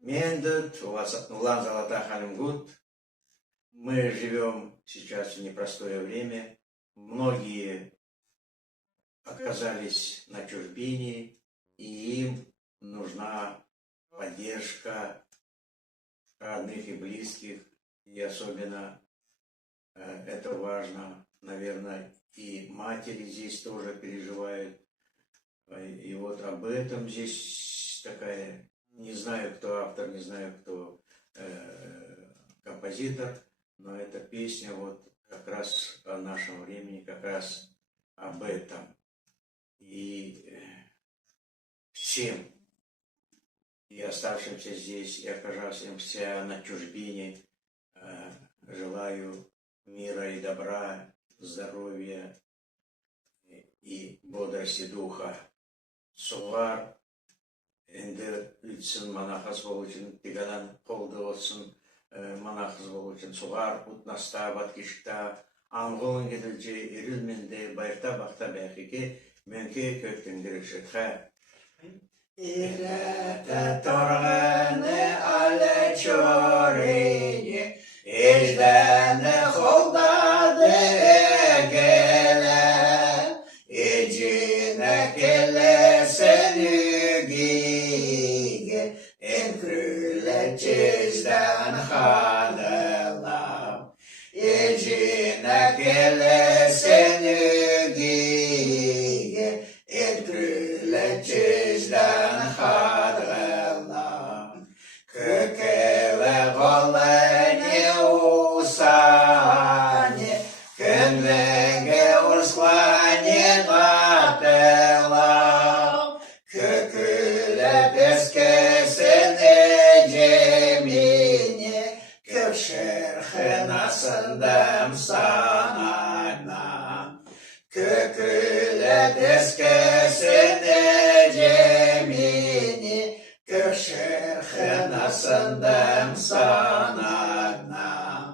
Мендет, улан золота халимгут. Мы живем сейчас в непростое время. Многие оказались на чужбине, и им нужна поддержка родных и близких. И особенно это важно, наверное, и матери здесь тоже переживают. И вот об этом здесь такая, не знаю, кто автор, не знаю, кто композитор, но эта песня вот как раз о нашем времени, как раз об этом. И всем, и оставшимся здесь, и оказавшимся на чужбине, желаю мира и добра, здоровья и бодрости духа. Солар енді үлсін манахас болу үшін, тигадан қолды olsun манахас болу үшін, солар ұтнаста, баткишта, аңғылын кеділже, ирілменде, байырта бақта бәқеке, мөнке көктің дірікшетқа. Ирәті тұрғыны әлі чөрене, еждәні қолдады әгелі, ежіне келесін үгейге, әңкрілі чезден қадылам, ежіне келесін үгейге, әңкрілі чезден қадылам, көкелі қолыне усане, күнлігі ұрслане қатылам, көкілі тескесіне жеміне, көк шырқынасындым санайнам, көкілі тескесіне жеміне, көк шырқынасындым санайнам,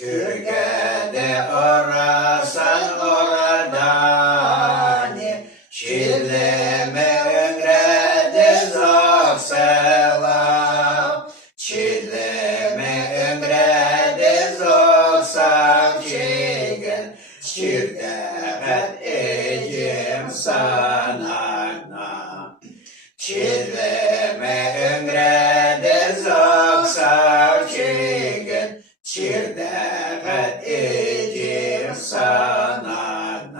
түргәді ұрасан ұрадане, чилеме өңрәді зоқсылам, чилеме өңрәді зоқсам чеген, чиргәғәт әдем санағнам, чилеме өңрәді зоқсам чеген, чиргәғәт әдем санағнам,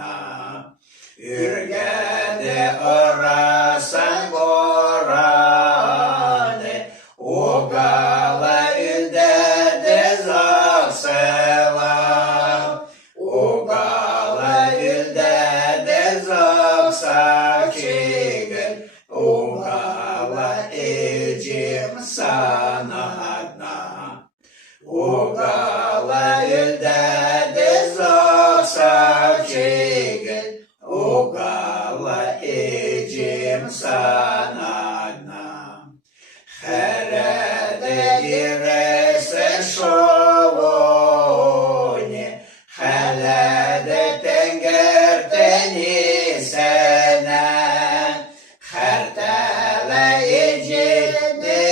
үргәді ұрасан бораны, оғала үлдәді зоқсылам, оғала үлдәді зоқсам чеген, оғала әдем санағнам, оғала үлдәді зоқсам чеген, оғала әдем санағнам, хәрәді ересі шолоне, хәләді тәңгіртін есінен, хәртәлі ежеді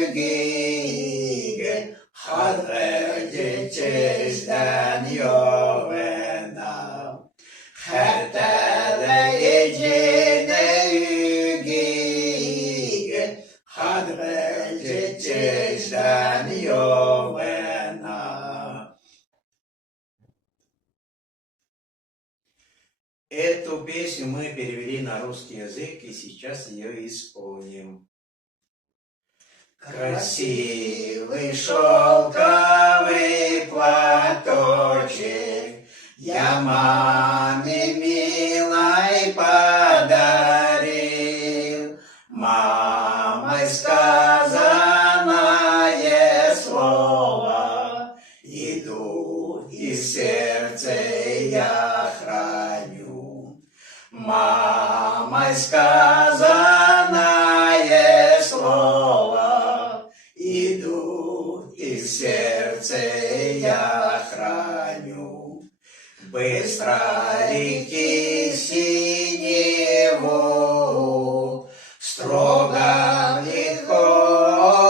үгейген, хадырды чезден йоғынам, хәртәлі ежеді үгейген, хадырды чезден йоғынам. Эту песню мы перевели на русский язык и сейчас ее исполним. Красивый шелковый платочек я маме милой подарил, мамой сказанное слово, иду и сердце я храню, мамой сказанное слово, иду и сердце я храню. Быстро реки синего, строго легко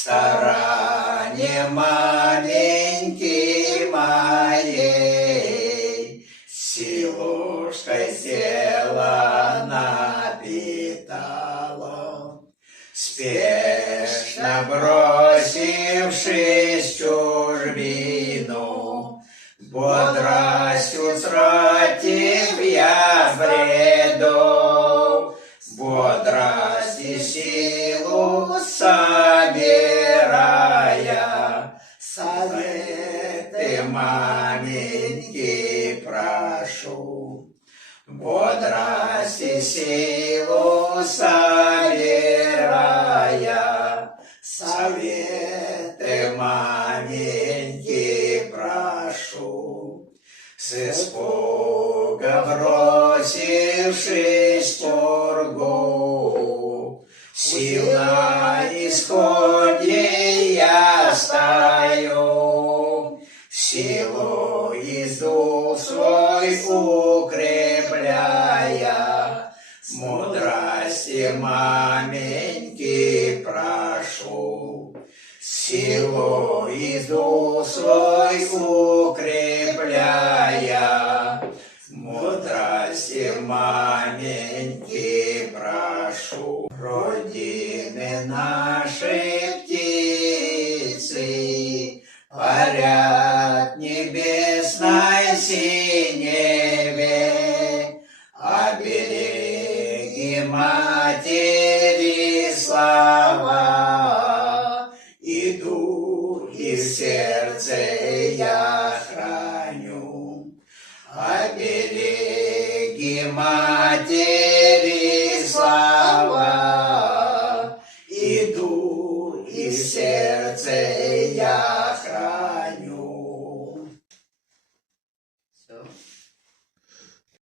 старанье маменьки моей, силушкой тело напитало. Спешно бросившись в чужбину, бодрость утратив я бреду, бодрость и силу собирая, советы маменьки прошу. Бодрость и силу собирая, советы маменьки прошу. С испуга бросившись в пургу, сил на исходе я стою, силу из дух свой укрепляя, мудрости маменьки прошу. Силу из дух свой укрепляя, мудрости маменьки прошу. Родины нашей птицы парят в небесной синеве, обереги матери слова, и дух, и сердце я храню. Обереги матери слова, и дух, и сердце я храню.